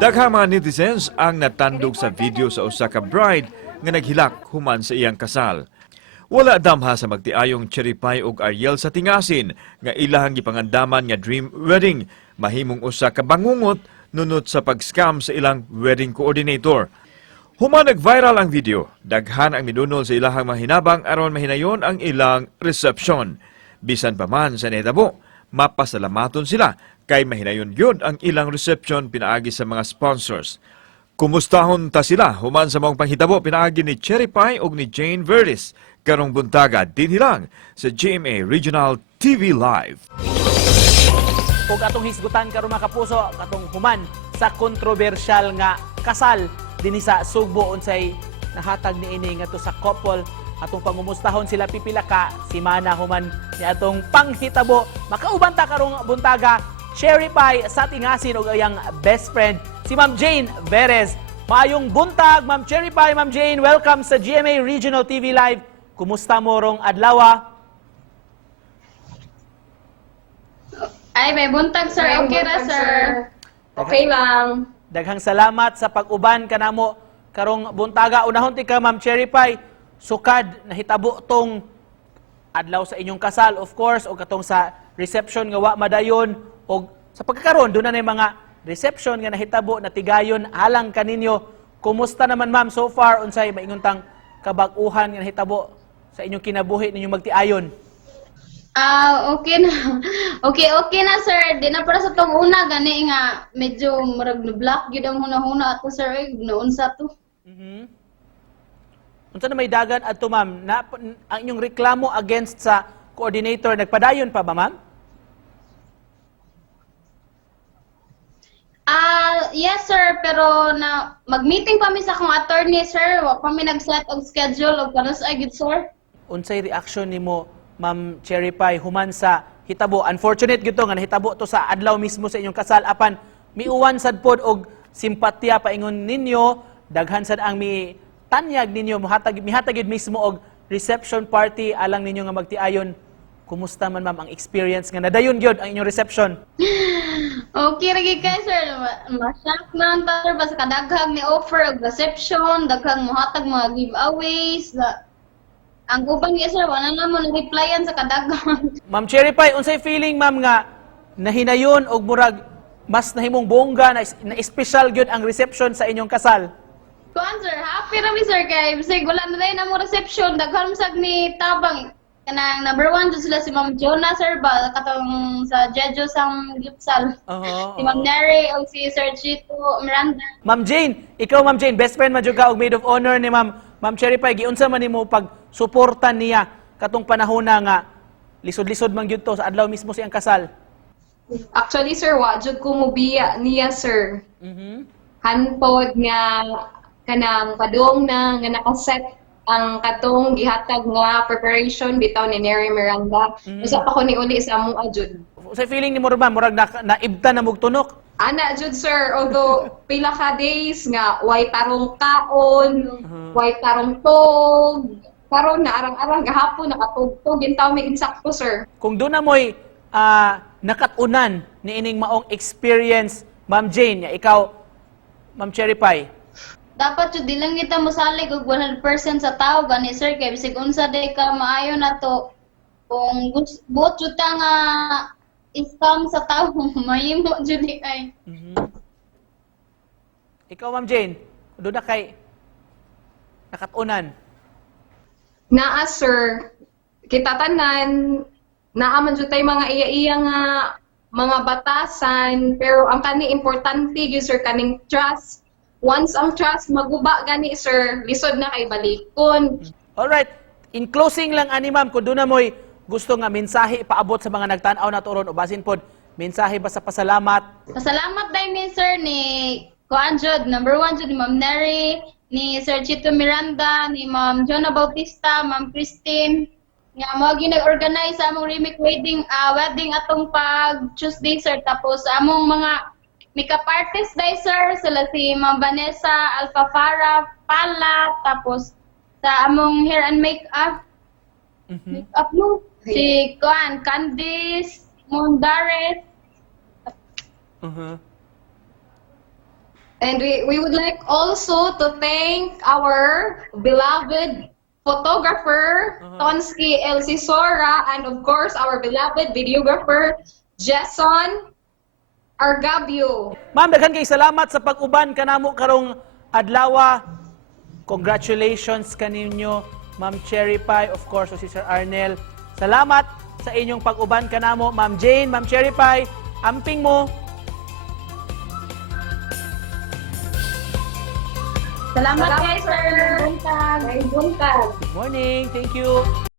Daghang mga netizens ang natandog sa video sa usa ka bride nga naghilak human sa iyang kasal. Wala damha sa magtiayong cherry pie ug Ariel sa tingasin nga ilahang gipangandaman nga dream wedding mahimong usa ka bangungot nunot sa pag-scam sa ilang wedding coordinator. Human nag-viral ang video, daghan ang midunol sa ilahang mahinabang aron mahinayon ang ilang reception. Bisan pa man sa nahitabo, mapasalamaton sila kay mahinayon gyud ang ilang reception pinaagi sa mga sponsors. Kumustahon ta sila human sa maong panghitabo pinaagi ni Cherry Pie ug ni Jane Verdes karong buntaga dinhi lang sa GMA Regional TV Live. Ug atong hisgutan karon mga kapuso katong human sa kontrobersyal nga kasal dinhi sa Sugbo unsay nahatag niini ngadto sa couple atong pangumustahon sila pipila ka semana human ni atong panghitabo makauban ta karong buntaga Cherry Pie sa tingasin ug iyang best friend si Ma'am Jane Verdes. Maayong buntag Ma'am Cherry Pie, Ma'am Jane, welcome sa GMA Regional TV Live. Kumusta mo rong adlaw? Ay, may buntag, sir. Okay na, sir. Okay lang. Daghang salamat sa pag-uban kanamo karong buntaga. Unahon ti ka Ma'am Cherry Pie, sukad nahitabo tong adlaw sa inyong kasal, of course, o katong sa reception nga wa madayon o sa pagkakaroon doon na mga reception nga nahitabo na tigayon alang kaninyo. Kumusta naman ma'am so far unsay mainguntang kabag-uhan nga nahitabo sa inyong kinabuhi ninyong magtiayon? Okay na. Okay na, sir. Di na para sa tong una gani nga medyo murag na-block gyud ang hunahuna ato, sir. Noon sa to. Unsa na may dagan adto ma'am na ang inyong reklamo against sa coordinator nagpadayon pa ba ma'am? Yes, sir. Pero na mag-meeting pa mi sa akong attorney, sir. Wa pa mi nag-set og schedule og kanos ay gid, sir. Unsay reaction nimo Ma'am Cherry Pie human sa hitabo? Unfortunate gito nga nahitabo to sa adlaw mismo sa inyong kasal apan miuwan sad pod og simpatya paingon ninyo daghan sad ang tanyag ninyo mihatag gid mismo og reception party alang ninyo nga magtiayon. Kumusta man ma'am ang experience nga nadayon gyud ang inyong reception? Okay ra gid kay, sir. Ma-shock man ta, sir. Basta kadaghang ni offer og reception, daghang mohatag mga giveaways. Ang uban niya, sir, wala na mo na-replyan sa kadaghang. Ma'am Cherry Pie, unsay feeling ma'am nga nahinayon og murag mas nahimong bongga na special gyud ang reception sa inyong kasal? Kuan, sir, happy ra mi, sir, kay bisig wala na rin mo reception, daghan sad ni tabang. Kanang number 1 dun sila si Ma'am Jonah, sir, ba katong sa Jeju sang Gipsal. Si Ma'am Neri o si Sir Chito Miranda. Ma'am Jane, ikaw Ma'am Jane, best friend man jud ka og maid of honor ni Ma'am Cherry Pie, giunsa man nimo pag suportan niya katong panahona nga lisod-lisod man gyud to sa adlaw mismo siyang kasal? Actually, sir, wa jud ko mobiya niya, sir. Hanpod nga kanang padung na nga nakaset ang katong gihatag nga preparation bitaw ni Neri Miranda. Usa pa ko ni uli sa amo jud. Sa feeling ni mo ma'am, murag naibta na mugtunok? Ana jud, sir, although pila ka days nga way tarong kaon, way tarong tog, karon na arang-arang gahapon nakatugtog gintaw mi insakto, sir. Kung doon na mo'y nakatunan ni ining maong experience, Ma'am Jane, ikaw, Ma'am Cherry Pie, Dapat jud di lang kita mosalig og 100% sa tao gani, sir, kay bisig unsa day ka maayo na to. Kung buot jud ta nga scam sa tao, mahimo jud di ay. ikaw Ma'am Jane, doon na kay nakatunan. Naa, sir, kita tanan naaman jud tay mga iya-iya nga mga batasan, pero ang kani importante gyud, sir, kaning trust. Once ang trust maguba gani, sir, lisod na kay balikon. Alright, in closing lang ani ma'am, kung doon na mo'y gusto nga mensahe paabot sa mga nagtanaw na turon o basin pod, mensahe ba sa pasalamat? Pasalamat dai mi, sir, ni kuan jud number 1 jud ni Ma'am Neri, ni Sir Chito Miranda, ni Ma'am Jonah Bautista, Ma'am Christine. Nga mo gi nag-organize sa among remake wedding atong pag Tuesday, sir, tapos among mga makeup artist day, sir, sila si Ma'am Vanessa Alfafara Pala, tapos sa among hair and makeup no, si Candice Mondares. And we would like also to thank our beloved photographer, Tonsky LC Sora, and of course, our beloved videographer, Jason Argabio. Ma'am, daghan kay salamat sa pag-uban kanamo karong adlaw. Congratulations kaninyo, Ma'am Cherry Pie, of course, o si Sir Arnel. Salamat sa inyong pag-uban kanamo, Ma'am Jane, Ma'am Cherry Pie. Amping mo. Salamat kay sir. Buntag. May buntag. Good morning. Thank you.